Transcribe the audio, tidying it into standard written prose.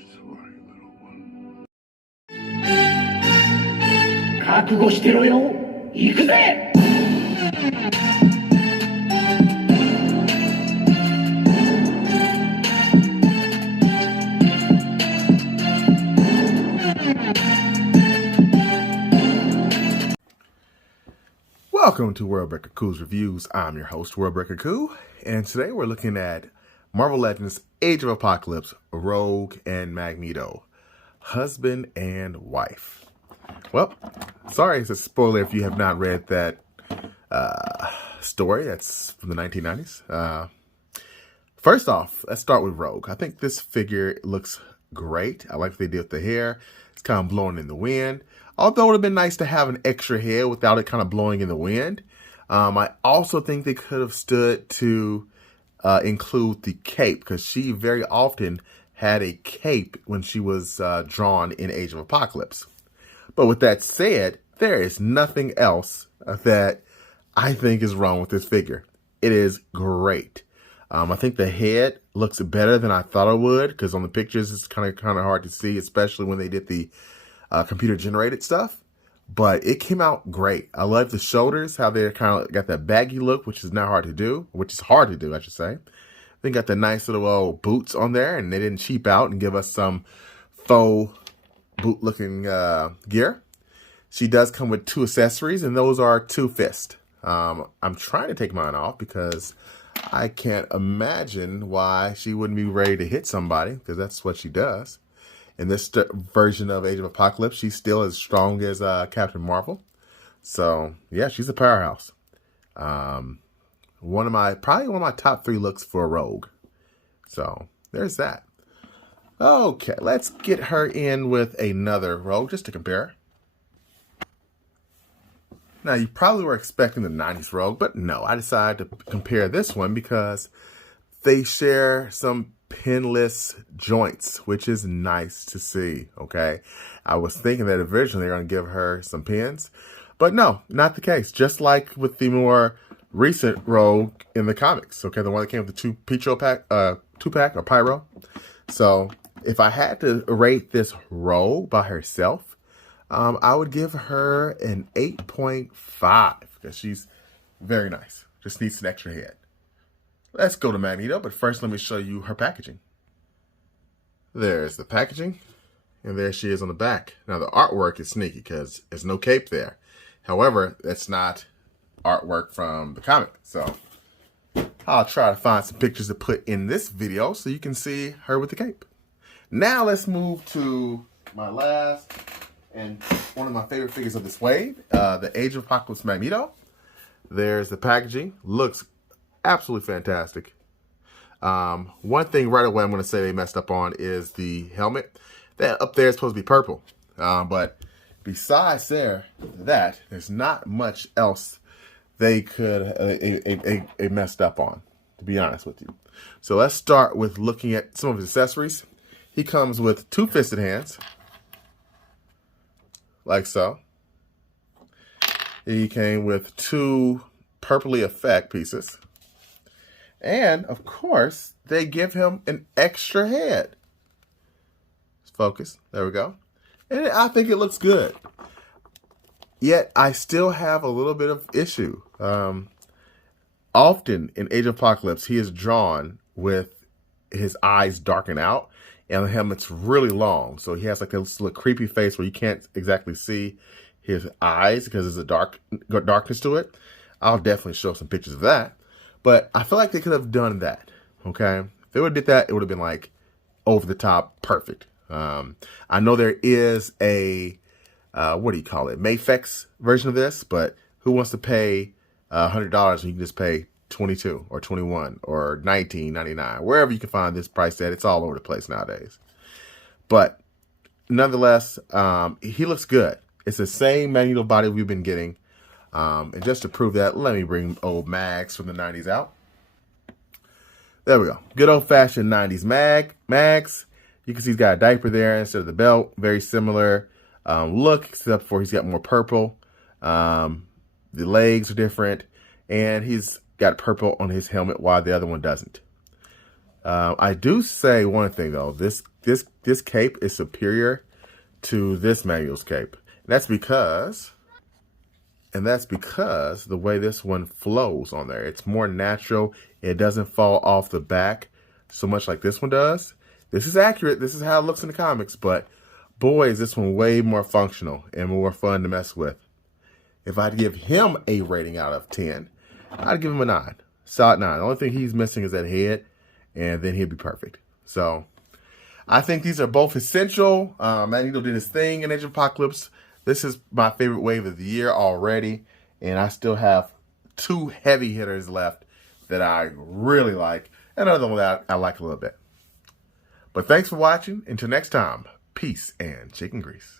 Sorry, little one. 覚悟してろよ。行くぜ。Welcome to Worldbreaker Coo's Reviews. I'm your host, Worldbreaker Coo, and today we're looking at Marvel Legends Age of Apocalypse, Rogue and Magneto, husband and wife. Well, sorry, it's a spoiler if you have not read that story. That's from the 1990s. First off, let's start with Rogue. I think this figure looks great. I like what they did with the hair. It's kind of blowing in the wind. Although it would have been nice to have an extra head without it kind of blowing in the wind. I also think they could have stood to include the cape, because she very often had a cape when she was drawn in Age of Apocalypse. But with that said, there is nothing else that I think is wrong with this figure. It is great. I think the head looks better than I thought it would, because on the pictures it's kind of hard to see, especially when they did the computer generated stuff. But it came out great. I love the shoulders, how they kind of got that baggy look, which is hard to do, I should say. They got the nice little old boots on there, and they didn't cheap out and give us some faux boot looking gear. She does come with two accessories, and those are two fists. I'm trying to take mine off because I can't imagine why she wouldn't be ready to hit somebody, because that's what she does. In this version of Age of Apocalypse, she's still as strong as Captain Marvel. So, yeah, she's a powerhouse. Probably one of my top 3 looks for Rogue. So, there's that. Okay, let's get her in with another Rogue, just to compare. Now, you probably were expecting the 90s Rogue, but no, I decided to compare this one because they share some pinless joints, which is nice to see, okay? I was thinking that originally they're going to give her some pins, but no, not the case. Just like with the more recent Rogue in the comics, okay? The one that came with the two-pack or pyro. So if I had to rate this Rogue by herself, I would give her an 8.5 because she's very nice. Just needs an extra head. Let's go to Magneto, but first let me show you her packaging. There's the packaging, and there she is on the back. Now the artwork is sneaky because there's no cape there. However, that's not artwork from the comic. So I'll try to find some pictures to put in this video so you can see her with the cape. Now let's move to my last and one of my favorite figures of this wave, the Age of Apocalypse Magneto. There's the packaging. Looks absolutely fantastic. One thing right away I'm going to say they messed up on is the helmet. That up there is supposed to be purple. But besides that, there's not much else they could they messed up on, to be honest with you. So let's start with looking at some of his accessories. He comes with 2 fisted hands, like so. He came with 2 purpley effect pieces. And, of course, they give him an extra head. Let's focus. There we go. And I think it looks good. Yet, I still have a little bit of issue. Often in Age of Apocalypse, he is drawn with his eyes darken out. And the helmet's really long. So he has like this little creepy face where you can't exactly see his eyes because there's a darkness to it. I'll definitely show some pictures of that. But I feel like they could have done that, okay? If they would have did that, it would have been like over the top perfect. I know there is a, what do you call it, Mayfex version of this, but who wants to pay $100 when you can just pay $22 or $21 or $19.99, wherever you can find this price at. It's all over the place nowadays. But nonetheless, he looks good. It's the same Magneto body we've been getting. And just to prove that, let me bring old Mags from the 90s out. There we go. Good old-fashioned 90s Mags. You can see he's got a diaper there instead of the belt. Very similar look, except for he's got more purple. The legs are different. And he's got purple on his helmet while the other one doesn't. I do say one thing though. This cape is superior to this Magneto's cape. That's because the way this one flows on there. It's more natural. It doesn't fall off the back so much like this one does. This is accurate. This is how it looks in the comics, but boy, is this one way more functional and more fun to mess with. If I'd give him a rating out of 10, I'd give him a 9. Solid 9. The only thing he's missing is that head, and then he'd be perfect. So I think these are both essential. Magneto did his thing in Age of Apocalypse. This is my favorite wave of the year already, and I still have 2 heavy hitters left that I really like, and another one that I like a little bit. But thanks for watching. Until next time, peace and chicken grease.